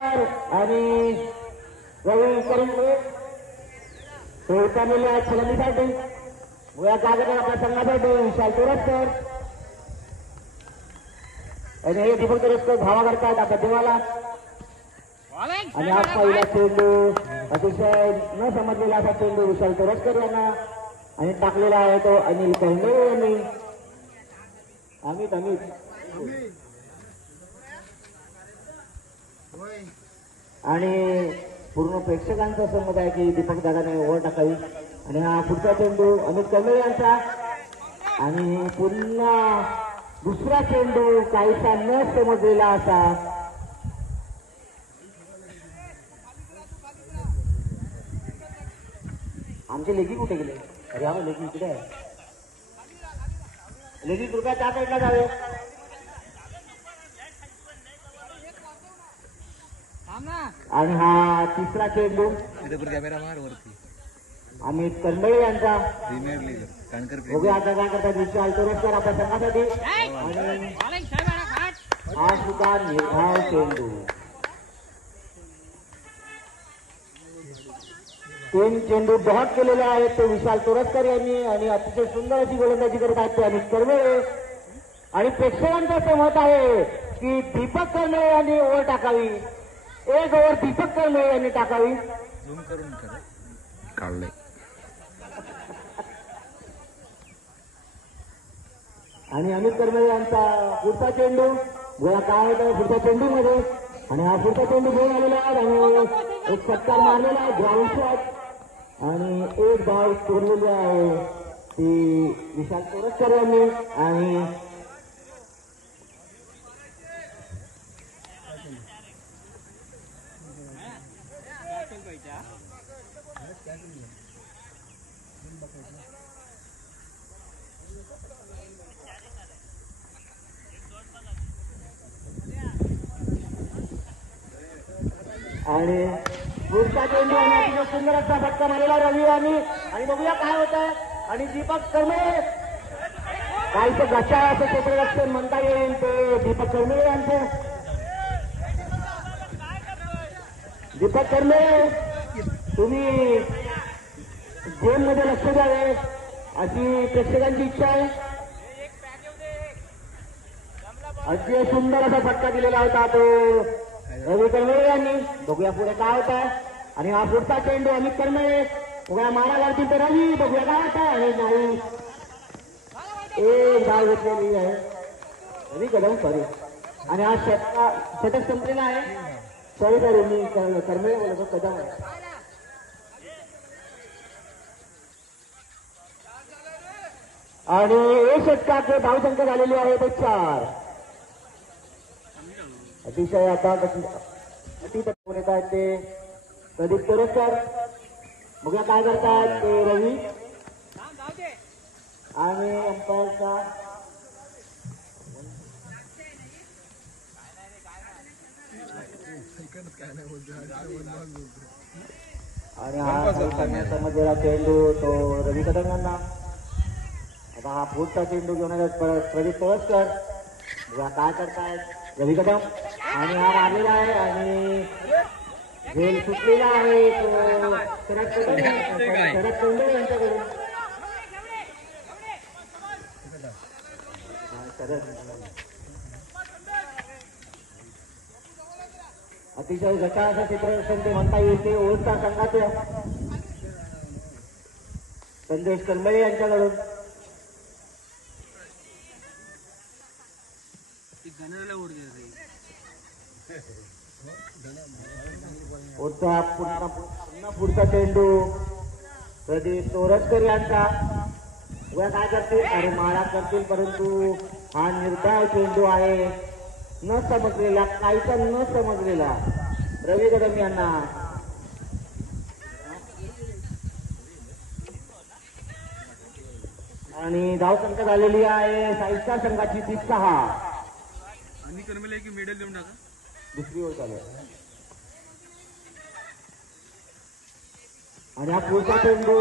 आणि रवी करून तो उतरलेल्या फलंदाजीसाठी या जागेवर आपल्या संघासाठी विशाल तोरसकर आणि हे दीपक तोरसकर धावा करतात आता देवाला. आणि हा पहिला चेंडू अतिशय न समजलेला असा चेंडू विशाल तोरसकर यांना आणि टाकलेला आहे तो अनिल कौंडे यांनी. अमित आणि पूर्ण प्रेक्षकांचा संमत आहे की दीपक दादाने ओव्हर टाकावी. आणि हा पुढचा चेंडू अमित कौंडे यांचा आणि पुन्हा दुसरा चेंडू काहीसा न समजलेला असा. आमचे लेखी कुठे गेले? अरे हा लेखी इकडे आहे. लेखी कृपया त्या साईडला जावे. आणि हा तिसरा चेंडू अमित कर्मळे यांचा. बघूया आता काय करतात विशाल तोरसकर आपल्या संघासाठी. आणि हा सुद्धा निर्धाव चेंडू. 3 चेंडू डॉट केलेले आहेत ते विशाल तोरसकर यांनी आणि अतिशय सुंदर अशी गोलंदाजी करत आहेत ते अमित कर्मळे. आणि प्रेक्षकांचं असं मत आहे की दीपक कर्मळे यांनी ओव्हर टाकावी. एक ओव्हर दीपक कर्मळे यांनी टाकावी. काढले आणि अमित कर्मळे यांचा पुढचा चेंडू गोळा काय होता पुढच्या चेंडूमध्ये. आणि हा पुढचा चेंडू गोल आलेला आहे आणि एक फटकार मारलेला आहे ग्राउंड शॉट आणि एक धाव चोरलेली आहे ती विशाल तोरसकर यांनी. आणि आणि पुढचा चेंडू आणि सुंदर असा फटका मारलेला रवी आणि बघूया काय होत आहे. आणि दीपक कर्मळे काहीच गच्चा असं क्षेत्ररक्षण म्हणता येईल ते दीपक कर्मळे यांचं. दीपक कर्मळे तुम्ही गेम मध्ये लक्ष द्यावे अशी प्रेक्षकांची इच्छा आहे. अतिशय सुंदर असा फटका दिलेला होता तो रवी कर्मळे यांनी. बघूया पुढे काय होत आहे. आणि हा पुढचा चेंडू अमित कर्मळे बघूया मारा लागतील तर रवी. बघूया काय होत आहे. नाही एक धाव घेतलेली आहे रवी कदम सॉरी. आणि हा षटक संपलेला आहे. सॉरी मी कर्मळे बोलतो कदम आहे. आणि एक षटकाचे धावसंख्या झालेली आहे ते 4. अतिशय आता अतिपटून येत आहेत ते प्रदीप तोरसकर. बघूया काय करतात ते रवी आणि अंपायरचा आणि हा समजलेला चेंडू तो रवी कदम यांना. आता हा पुढचा चेंडू घेऊन येतात प्रदीप तोरसकर. बघूया काय करतायत रवी कदम. आणि हा मारलेला आहे आणि झेल सुटलेला आहे शरद कौंडे यांच्याकडून. अतिशय गटा असं चित्ररक्षण ते म्हणता येईल ते ओळखता संघाचे संदेश कर्मळे यांच्याकडून. पुन्हा पुढचा चेंडू प्रदीप तोरसकर यांचा. व काय करतील अरे मारा करतील परंतु हा निर्धाव चेंडू आहे न समजलेला काहीचा न समजलेला रवी कदम यांना. आणि धावसंख्या झालेली आहे साईच्या संघाची 36. आणि कर्मले की मेडल देऊन टाका. दुसरी ओळ चालू आहे. आणि हा पुढचा चेंडू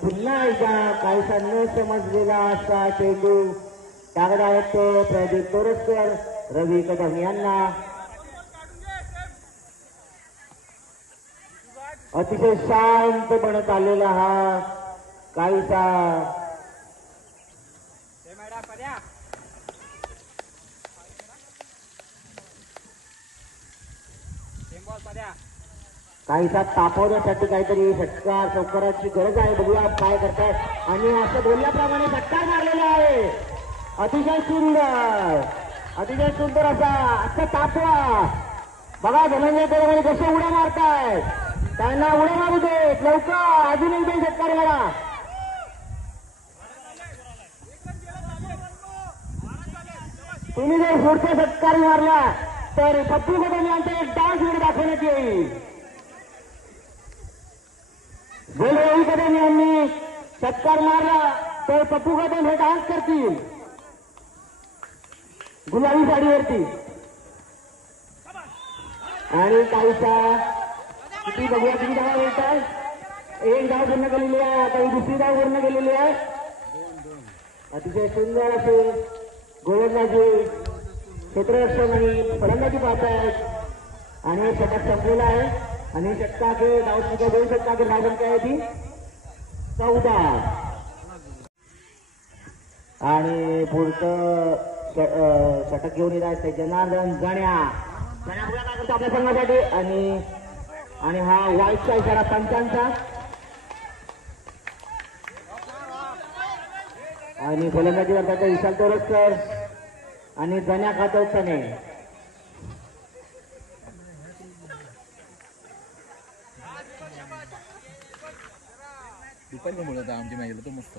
पुन्हा एकदा काहीसा न समजलेला असा चेंडू टाकत आहेत तो प्रदीप तोरसकर रवी कदम यांना. अतिशय शांतपणे चाललेला हा काहीसा काहीसा तापवण्यासाठी काहीतरी षटकार चौकाराची गरज आहे. बघूया काय करतात. आणि असं बोलल्याप्रमाणे षटकार मारलेला आहे. अतिशय सुंदर, अतिशय सुंदर असा तापवा. बघा धनंजय बरोबर कसे उड्या मारताय. त्यांना उड्या मारू देत लवकर. अजून एकदा षटकार मारा. तुम्ही जर पुढचा षटकार मारला तर पप्पू कदम यांचा एक डान्स व्हिडिओ दाखवण्यात येईल. जर रवी कदम यांनी षटकार मारला तर पप्पू कदम हे डान्स करतील गुलाबी साडीवरती. आणि काहीसा किती बघूया किती धावा मिळतात. एक धाव पूर्ण केलेली आहे. आता ही दुसरी धाव पूर्ण केलेली आहे. अतिशय सुंदर असे गोलंदाजी क्षेत्ररक्षण आणि फलंदाजी पाहत आहेत. आणि षटक संपलेला आहे. आणि षटकाचे धाव सुद्धा 2 षटकाचे धाव संख्या आहे ती 14. आणि पुढचं षटक घेऊन येत आहे जनार्दन जाण्या काय करतो आपल्या संघासाठी. आणि हा वाईटचा इशारा पंचांचा. आणि फलंदाजी करतात विशाल तोरसकर आणि जण्या खातोत्सने. आमची मॅच तो मस्त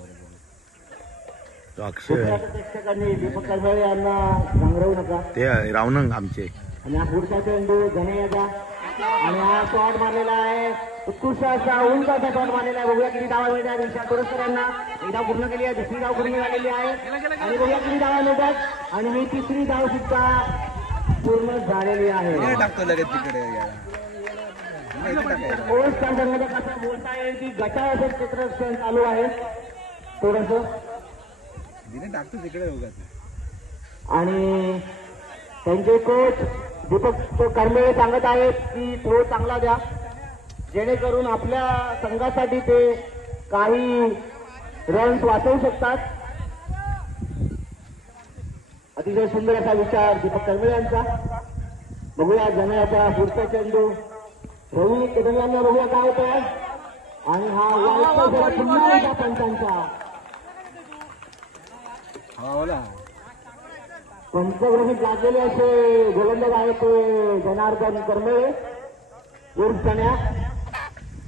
प्रेक्षकांनी दीपक कर्मळे यांना सांगरवू नका. ते रावण आमचे. आणि हा पुढचा चेंडू जनेजा. आणि हा शॉट मारलेला आहे. उत्कृष्ट असा उंच असा शॉट मारलेला आहे. बघूया किती धावा मिळतात विशाल तोरसकर यांना. एक धाव पूर्ण केली आहे. दुसरी धाव पूर्ण झालेली आहे. आणि बघूया किती धावा मिळतात. आणि ही तिसरी धाव सुद्धा पूर्ण झालेली आहे. टाकतो लगेच तिकडे संघाचं कसं बोलता येईल की गटाचं क्षेत्ररक्षण चालू आहे थोडस. टाकतो तिकडे. आणि त्यांचे कोच दीपक कर्मळे सांगत आहेत की थ्रो चांगला द्या जेणेकरून आपल्या संघासाठी ते काही रन्स वाचवू शकतात. अतिशय सुंदर असा विचार दीपक कर्मळे यांचा. बघूया जनाचा पुढचा चेंडू रवी कदम यांना. बघूया काय होतं. आणि हा वाईटचा पुन्हा एकदा पंचांचा. पंचग्रहित लागलेले असे गोलंदाज आहेत ते जनार्दन कर्मळे उर्फ सण्या.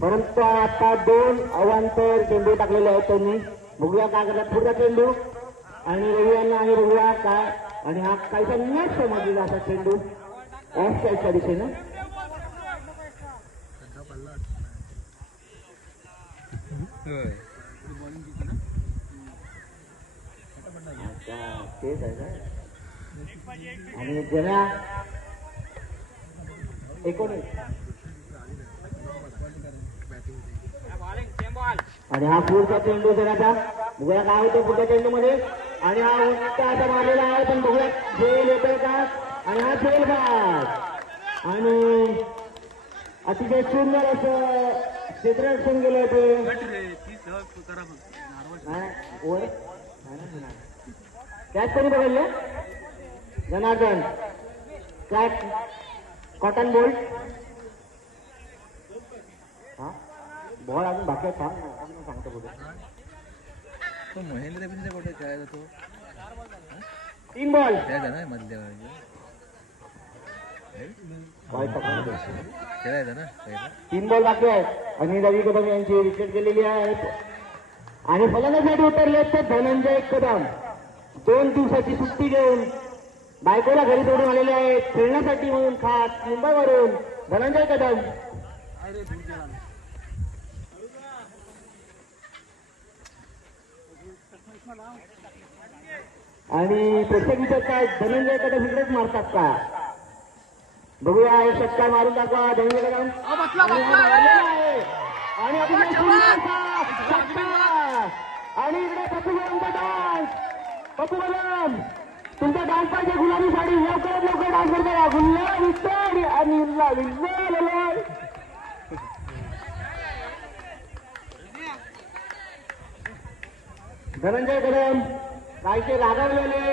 परंतु आता 2 अवांतर चेंडू टाकलेले आहेत त्यांनी. बघूया काय करतात पुढचा चेंडू. आणि रवी यांना. आणि बघूया काय. आणि हा काहीसा नेट समजलेला असा चेंडू ऑफ साईडच्या दिशेनं. तेच आहे का. आणि जरा 19. आणि हा पुढचा चेंडू जराचा. बघूया काय होतं पुढच्या चेंडू मध्ये. आणि हा उंच असा मारलेला आहे. पण बघूया झेल येतोय का. आणि हा झेल बाद. आणि अतिशय सुंदर असं क्षेत्ररक्षण गेलं ते. कॅच कोणी बघितलं. Janardan catch cotton bolt. हा बॉल अजून बाकी सांगतो कुठे. महेंद्र कुठे खेळायचा तो. 3 बॉल खेळायचा ना. 3 बॉल बाकी आहेत. आणि रवी कदम यांची विकेट गेलेली आहे. आणि फलंदाजीसाठी उतरले तर धनंजय कदम 2 दिवसाची सुट्टी घेऊन बायकोला घरी सोडून आलेले आहेत खेळण्यासाठी म्हणून खास मुंबईवरून धनंजय कदम. आणि प्रेक्षक विचारतात धनंजय कदम इकडेच मारतात का. बघूया एक षटकार मारून दाखवा धनंजय कदम. आणि आणि इकडे पप्पू कदमचा डान्स. पप्पू कदम तुमचा डान्स पाहिजे. गुलाबी साडी लवकरात लवकर डान्स करता का. गुल्ला विस्तार आणि धनंजय कदम काहीसे लागावलेले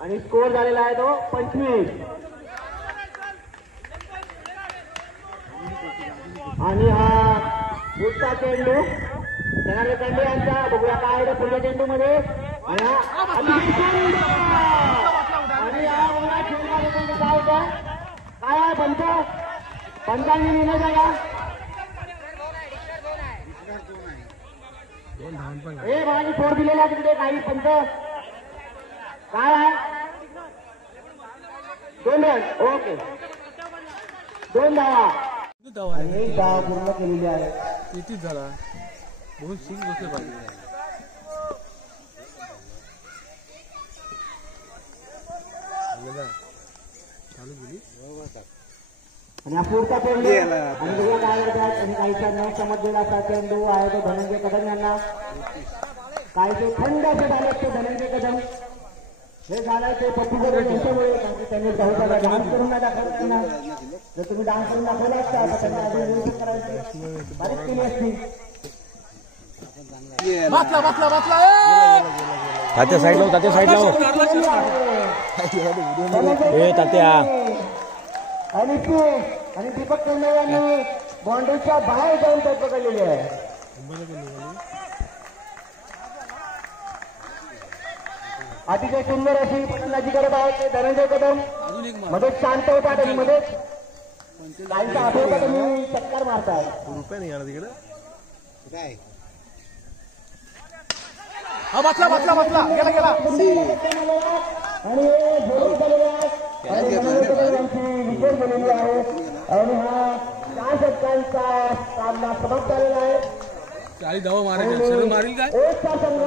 आणि स्कोर झालेला आहे तो 25. आणि हा पुढचा चेंडू जनार्दन कंडे यांचा. बघूया काय आहे पुढच्या चेंडू मध्ये. आणि हा अतिशय सुंदर. आणि हा बघा चेंडू काय होतं. काय आहे पंचांनी निर्णय झाला. हे बघा फोड दिलेला तिकडे काही पंच काय आहे. 2 रन. ओके 2 धावा आणि 1 धाव पूर्ण केलेली आहे. कितीच झाला 2 सिक्स बसले पाहिजे. चालू केली आणि हा पुढचा चेंडू आणि बघूया काय करतात. आणि काहीचा न समजलेला असा चेंडू आहे तो धनंजय कदम यांना. काही ते थंड असे झाले ते धनंजय कदम. हे झालंय ते पप्पू कदम यांच्यामुळे. त्यांनी सहसा डान्स करून नाही दाखवत त्यांना. जर तुम्ही डान्स करून दाखवला असता तर त्यांना आधी विरोध करायची बारीक केली असती. तात्या साईड लाव, तात्या साईड लाव. तात्या आणि दीपक कंडे यांनी बाउंड्रीच्या बाहेर जाऊन त्यात पकडलेली आहे. अतिशय सुंदर अशी फलंदाजी करत आहेत ते धनंजय कदम. मध्ये शांत होतात आणि मध्ये काहींचा आठवता तुम्ही चक्कर मारताय. रुपये नाही आला तिकडे. गेला आणि जोर झालेला आहे. आणि विकेट झालेली आहे. आणि हा 4 षटकांचा सामना समाप्त झालेला आहे. 40 धावा मारायच्या. सरळ मारील काय. एकचा संघ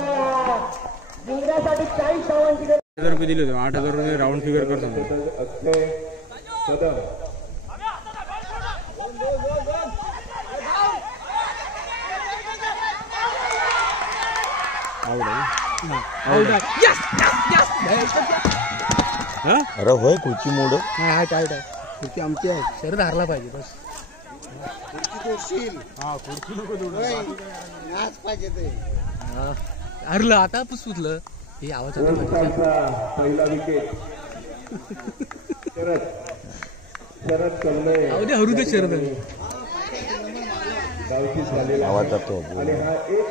जिंकण्यासाठी 40 धावांची 8,000 रुपये दिले होते. 8,000 राऊंड फिगर करतो. अरे होय खुर्ची मोड नाही टाईट आहे. खुर्ची आमची आहे. शरीर हारला पाहिजे बस. हा खुर्ची नको पाहिजे ते हरलं आता पुसलं हे आवाज पहिला विकेट शरद कल्ले हरू दे शरद आवाज जातो. आणि हा एक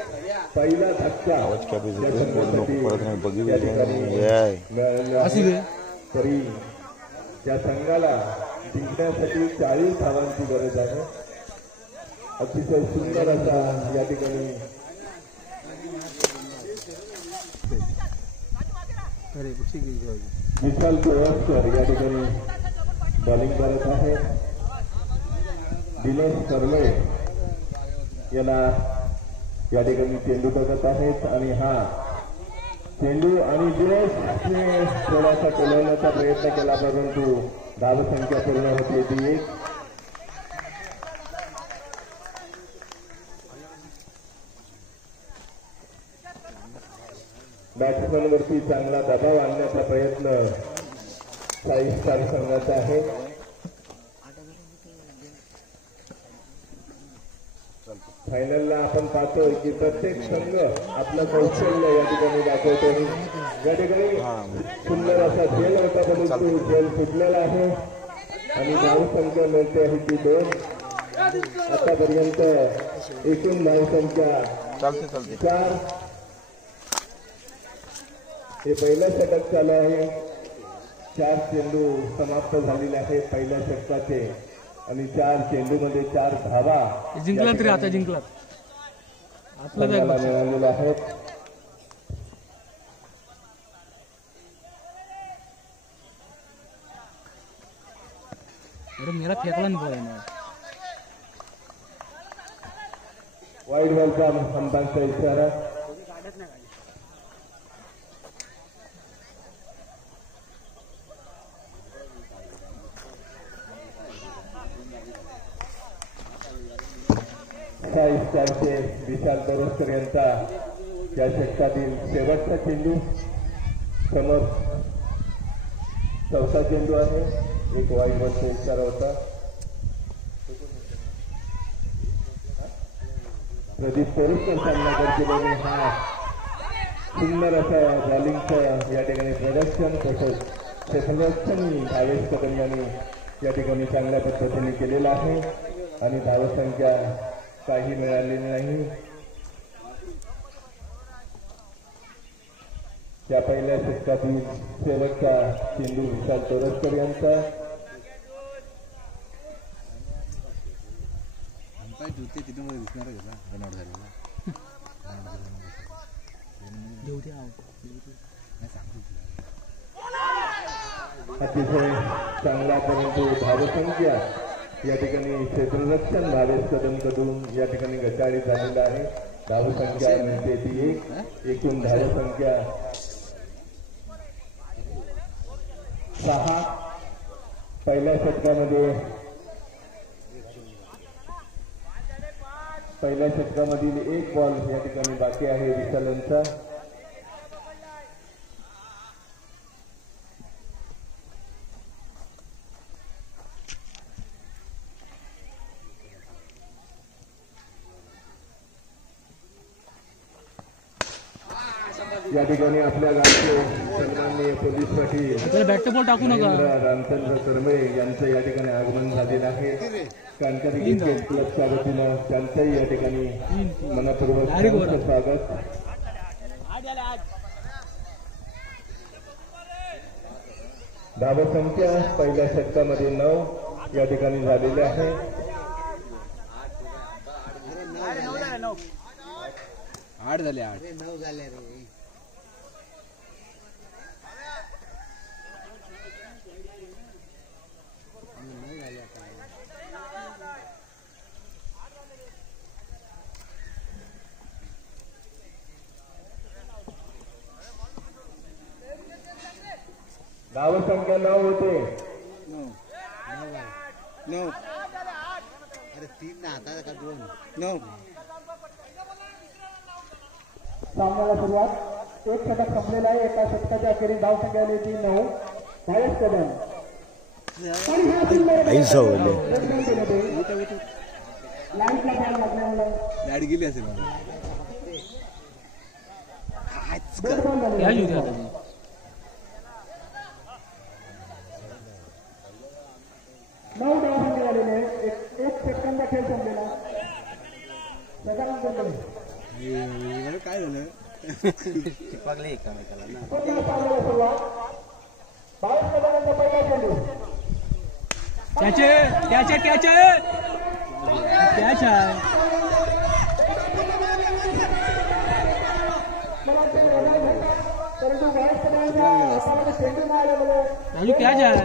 पहिला धक्का आवाज कॅपी नको परत नाही बघितलं असू दे. तरी त्या संघाला जिंकण्यासाठी 40 धावांची गरज आहे. अतिशय सुंदर असा या ठिकाणी विशाल कोळवस्कर या ठिकाणी बॉलिंग करत आहे. दिनेश कर्वे याला या ठिकाणी चेंडू बघत आहेत. आणि हा चेंडू आणि दिनेशने थोडासा टोलवण्याचा प्रयत्न केला परंतु धावसंख्या पूर्ण होती ती 1. बॅट्समन वरती चांगला दबाव आणण्याचा प्रयत्न साई स्टार संघाचा आहे. फायनलला आपण पाहतोय की प्रत्येक संघ आपलं कौशल्य या ठिकाणी दाखवतो. या ठिकाणी सुंदर असा खेळ होता परंतु खेळ सुटलेला आहे आणि धावसंख्या मिळते आहे ती 2. आतापर्यंत एकूण धावसंख्या 4. हे पहिलं षटक चालू आहे. 4 चेंडू समाप्त झालेले आहेत पहिल्या षटकाचे आणि 4 चेंडूमध्ये 4 धावा जिंकला तरी आता जिंकला मिळालेल्या आहेत. मेरा फेकला नाही. वाईड बॉलचा अंपायरचा इशारा. साई स्टारचे विशाल बरोस्कर यांचा या षटकातील शेवटचा चेंडू. समोर 4था चेंडू आहे. एक वाईड बॉलचा इशारा होता. प्रदीप तोरसकर सामनाकर केल्याने हा सुंदर असा बॉलिंगचं या ठिकाणी प्रदर्शन तसंच क्षेत्ररक्षण भावेश कदम यांनी या ठिकाणी चांगल्या पद्धतीने केलेलं आहे आणि धावसंख्या काही मिळालेली नाही. त्या पहिल्या षटकातील शेवटचा चेंडू विशाल तोरसकर यांचा. जुते तिथे मध्ये दिसणार आहे का रनआउट झालेला अतिशय चांगला परंतु धावसंख्या या ठिकाणी क्षेत्ररक्षण भावेश कदम कडून या ठिकाणी घटाळी झालेला आहे. धावसंख्या मिळते ती 1. एकूण धावसंख्या 6. पहिल्या षटकामधील 1 बॉल या ठिकाणी बाकी आहे विशालांचा. या ठिकाणी आपल्या गावचे सन्माननीय पोलीस पाटील बॅट बॉल टाकू नका रामचंद्र कर्मे यांचं या ठिकाणी आगमन झालेलं आहे. कांकरी क्लबच्या वतीनं त्यांचंही या ठिकाणी मनपूर्वक स्वागत. धावसंख्या पहिल्या षटकामध्ये 9 या ठिकाणी झालेले आहे. 8 झाले 9 झाले रे. धावसंख्या 9 होते. 9 अरे 3 ना आता का 2 9. सामन्याला सुरुवात. 1 षटक संपलेला आहे. एका षटकाच्या अखेरीस धावसंख्या आली ती 9. भावेश कदम लाईट गेली असेल नऊ धावसंख्या झालेले आहे. 1 सेकंदचा खेळ संपलेला. काय झालं त्याचे कॅच आहे. परंतु भावेश चेंडू मारल्यामुळे कॅच आहे.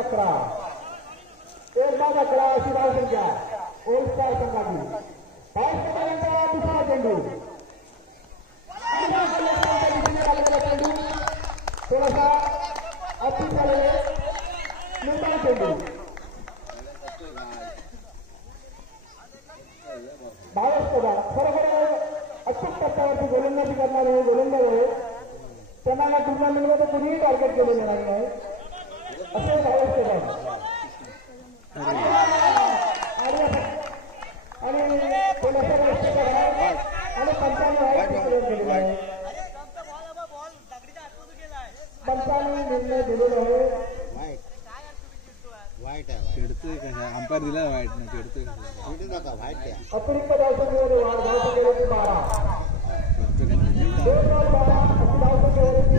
11. 1-11 अशी धावसंख्या ओल्ड स्टार संघाची. भावेश कदमांचा दुसरा चेंडू. चेंडू थोडासा अति झालेले मुंबई चेंडू. भावेश कदम खरोखर अचूक टप्प्यावरती गोलंदाजी करणारे गोलंदाज आहेत. त्यांना या टुर्नामेंटमध्ये कुणीही टार्गेट केलेलं नाही आहे असे भावेश कदम. आणि थोडासा लक्ष करा आणि पंचाने निर्णय दिलेला आहे. खेळतोय कसा अंपायर दिला वाईट नाही खेळतोय अतिरिक्त धावसंख्येमध्ये वाढ. धावसंख्येवरती 12. 12 अशी धावसंख्येवरती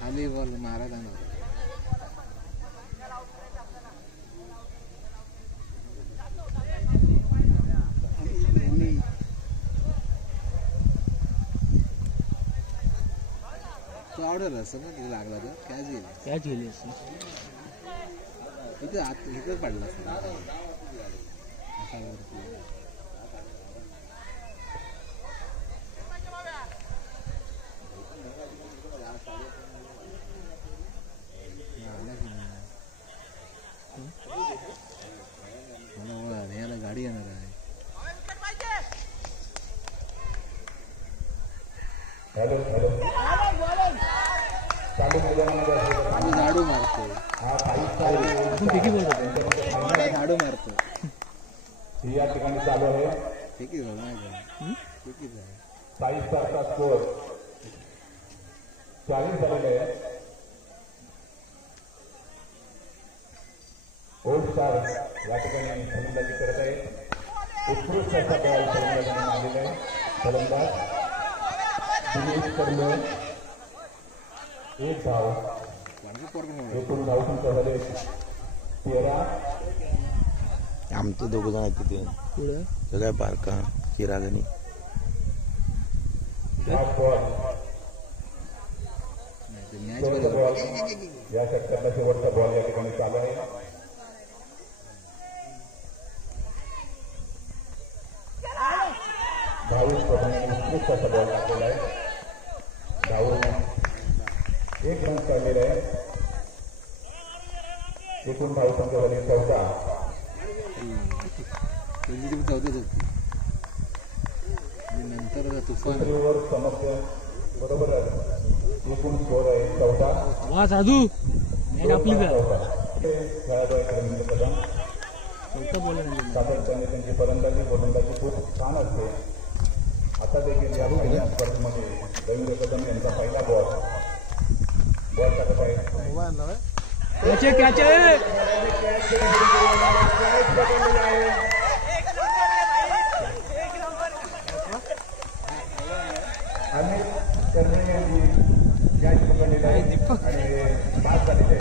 खाली बॉल मारा जाणार. तो आवडेल असं ना तिला लागला तर कॅच गेली इथे इथंच पडला असं. याला गाडी येणार आहे. हॅलो हॅलो चालू मैदानामध्ये आम्ही झाडू मारतो. हा काही आपण फेकी बोलतो. झाडू मारतो. ही या ठिकाणी चालू आहे फेकी झालं नाही का? फेकी झालं. 22 स्टारचा स्कोर 40 झालेला आहे. ओल्ड स्टार या ठिकाणी फलंदाजी करत आहे. उत्कृष्ट असा बॉल फलंदाजीने मारलेला आहे. फलंदाज दिनेश कर्मे 1 धाव. एकूण धावसंख्या झाले 13. आमचे 2 जण आहेत तिथे पुढं सगळ्या बारका चिरागणी. हाफ बॉल मॅच शेवटचा बॉल या षटकातला शेवटचा बॉल या ठिकाणी चालू आहे. भाऊस उत्कृष्ट असा बॉल टाकलेला आहे. धावून 1 रन काढलेला आहे. एकूण धावसंख्या झाली 14. चौथ्याच होती. नंतर तुफान ओव्हर समस्या बरोबर आहे. एकूण स्कोर आहे 14. वा साधू मॅच आपली खेळाडू आहे रवींद्र कदम. सातत्याने त्यांची फलंदाजी गोलंदाजी खूप छान असते. आता देखील या स्पर्धेमध्ये रवींद्र कदम यांचा पहिला बॉल टाकत आहे. अमित कर्णे यांनी कॅच पकडलेला आहे आणि बाद झालेले आहे.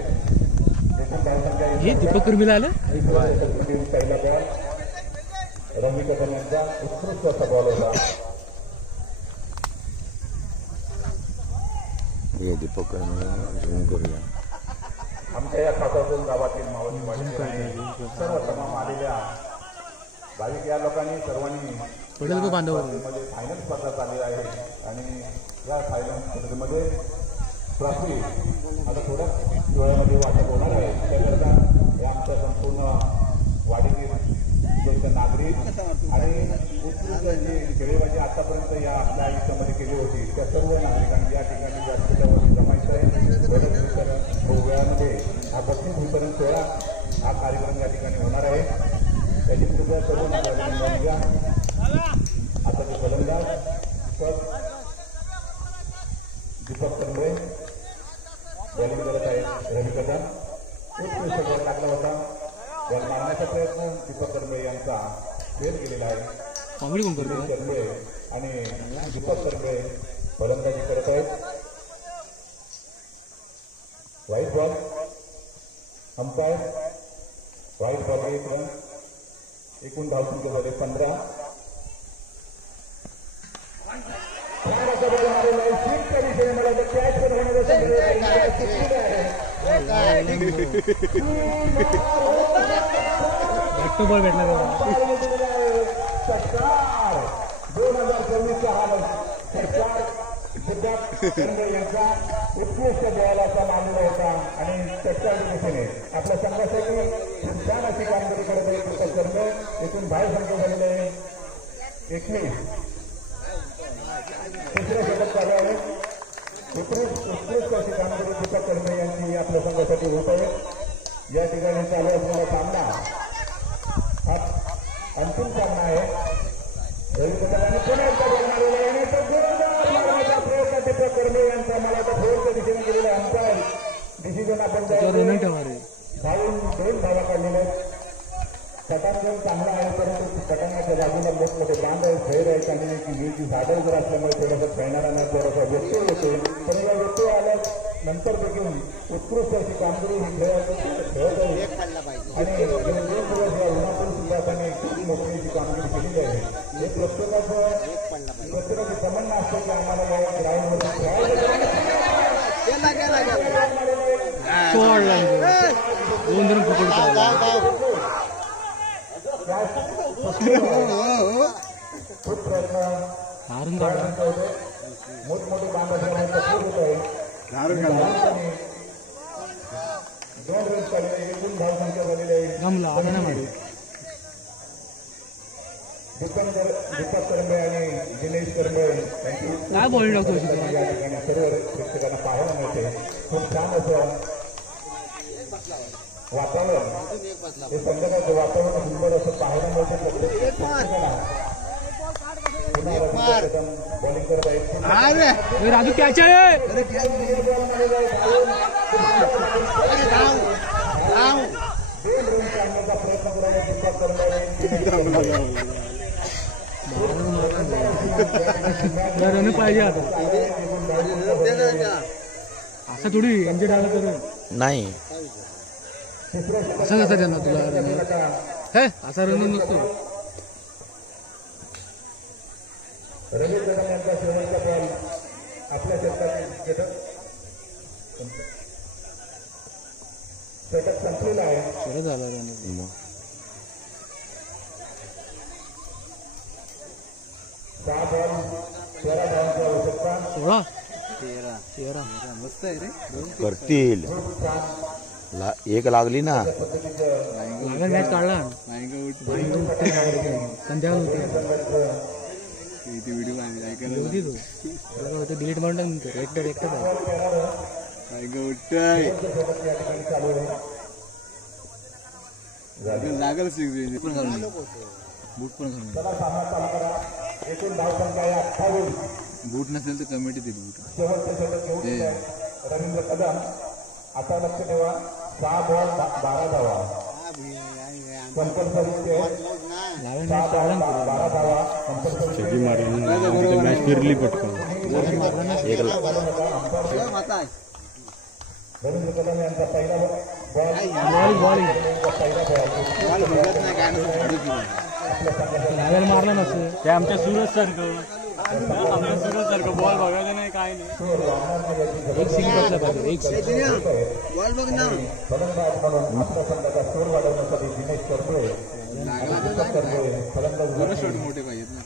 एकूण धावसंख्या हे दीपक कुर्मीला आलं. पहिला बॉल रवी कदम यांचा उत्कृष्ट असा बॉल होता. हे दीपक झूम करूया. आमच्या या खासातून गावातील मावळी वाडी सर्व तमाम आलेल्या भाविक या लोकांनी सर्वांनी पडेल बांधव मध्ये फायनल स्पर्धा चालली आहे आणि या फायनल स्पर्धेमध्ये ट्रॉफी आता थोड्या वेळामध्ये वाटप होणार आहे. त्याकरता हे आमच्या संपूर्ण वाडीतील ज्येष्ठ नागरिक आणि उत्कृष्ट जी खेळेबाजी आतापर्यंत या आपल्या आयुष्यामध्ये केली होती त्या सर्व नागरिकांनी या ठिकाणी व्यासपीठावर जमायचं आहे. वेळामध्ये हा बक्षीस वितरण सोहळा हा कार्यक्रम या ठिकाणी होणार आहे. त्याची कृपया सर्व नागरिकांनी नोंद घ्या. आता ते फलंदाज दीपक कर्मे बॉलिंग करत आहेत. रवी कदम उत्कृष्ट बॉल लागला होता. बॉल मारण्याचा प्रयत्न दीपक कर्मे यांचा फेल केलेला आहे. कर्मे आणि दीपक कर्मे फलंदाजी करत आहेत. White ball umpire white ball 1 run. एकूण धावसंख्या झाले 15. मला कॅच पण होण्याचा बॉल भेटला. सरकार 2024चा हा सरकार यांचा उत्कृष्ट बॉल असा मानला होता आणि चटकाच्या दिशेने आपल्या संघासाठी खूप छान अशी कामगिरी करत आहे दीपक कर्मे. एकूण धाव संख्या झालेले आहे 21. तिसऱ्या षटक चालू आहे. उत्कृष्ट अशी कामगिरी दीपक कर्मे यांची आपल्या संघासाठी होत आहे. या ठिकाणी चालू असलेला सामना हा अंतिम सामना आहे. रवी कदमाने पुन्हा एकदा बॉल मारलेला आहे आणि तो जोरदार मारण्याचा प्रयत्न दीपक कर्मे यांचा मला तर फोरच्या दिशेने गेलेला अंपायर डिसिजन आपण धावून 2 धावा काढलेल्या आहेत. पटांगण चांगला आहे परंतु पटांगणाच्या बाजूला मोठमोठे बांध आहेत, फैर आहेत आणि वीरची झाडं जर असल्यामुळे थोडंसं खेळणारा नाही थोडासा व्यत्यय येतो. पण या व्यत्यय आल्या नंतर देखील उत्कृष्ट अशी कामगिरी ही खेळत आहे आणि 2 दिवस या उन्हातून सुद्धा त्यांनी खूप मोठी अशी कामगिरी केलेली आहे. हे प्रत्येकाची तमन्ना असते की आम्हाला या ग्राउंडमध्ये खेळायचं. खूप प्रयत्न मोठमोठे बांध असल्यामुळे तकलीफ होत आहे. 2 रन काढले. एकूण धावसंख्या झालेली आहे गमला आता नाही मारू. दीपक करंबे आणि दिनेश करंबे यांची काय बॉलिंग टाकतो या ठिकाणी सर्व प्रेक्षकांना पाहायला मिळते. खूप छान असं वातावरण, हे संध्याकाळचं वातावरण सुंदर असं पाहायला मिळते. बॉलिंग करत आहेत. राजू कॅच आहे. काढण्याचा प्रयत्न करावा दीपक करंबे. रन पाहिजे आता. असं थोडी एनजे डायला तर नाही असं कसं त्यांना तुला रन हे असा रन नसतो. रवी कदम यांचा शेवटचा बॉल आपल्या षटकात षटक संपलेला आहे. सुरू झाला रन. 6 बॉल 13 धावांची आवश्यकता. 13 मस्त आहे रे. करतील. एक लागली ना. लागल मॅच काढला संध्याकाळ डिलीट मारून एकटं लागल बूट पण एकूण धावसंख्या आहे 28. बूट नसेल तर कमिटी दिली बूट. शेवटचे षटक घेऊन जाईल रवींद्र कदम. आता लक्ष ठेवा 6 बॉल 12 धावा कंपल्सरी. 6 बॉल 12 धावा कंपल्सरी. मॅच फिरली पटकन. रवींद्र कदम यांचा पहिला बॉल लागल मारला नसतं. ते आमच्या सूरज सारखं बॉल बघायचं नाही काय नाही. एक सिंग बसला पाहिजे. एक बॉल बघ ना. फलंदाज म्हणून आपल्या संघाचा स्कोर वाढवण्यासाठी दिनेश करतोय. फलंदाज मोठे पाहिजेत ना.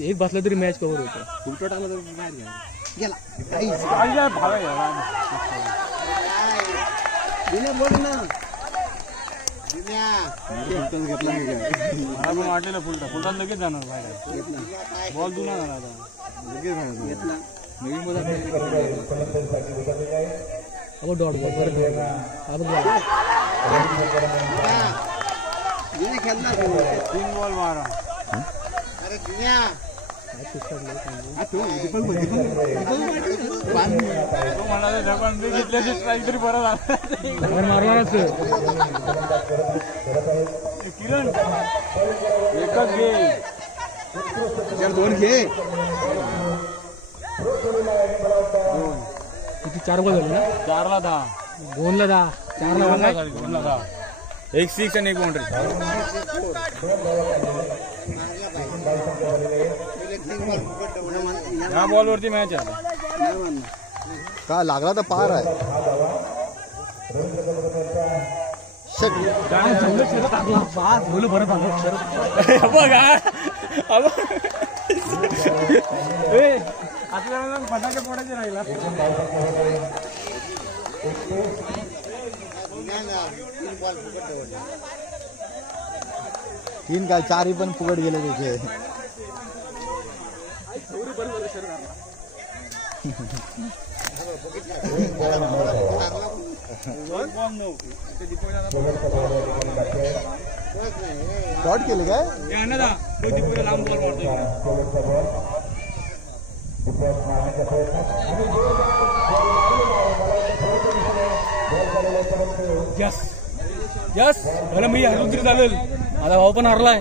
एक बसला तरी मॅच कव्हर होतं. उलट आला तर गेला. बोल ना. घेतला मला वाटलेलं फुलटा लगेच जाणार बाहेर. बॉल जुना झाला आता लगेच घेतला. नवीन डॉट बॉल मारा. घेतल्याची स्ट्राईक तरी बरं झालं. मारणारच किरण. एकच घे. 2 घे. किती 4 बॉल झाले ना. 4ला 10. 2ला 10. 4ला 10. एक 6 आणि एक बाउंड्री. ह्या बॉलवरती मॅच आहे का लागला तर पार आहे. आपल्याला फटाके फोडायचे राहिला. 3 काय 4 पण फुकट गेले त्याचे. शॉट केले काय. लांब बॉल मारतो. यस मला मी हरलो तरी चालेल. माझा भाऊ पण हरलाय.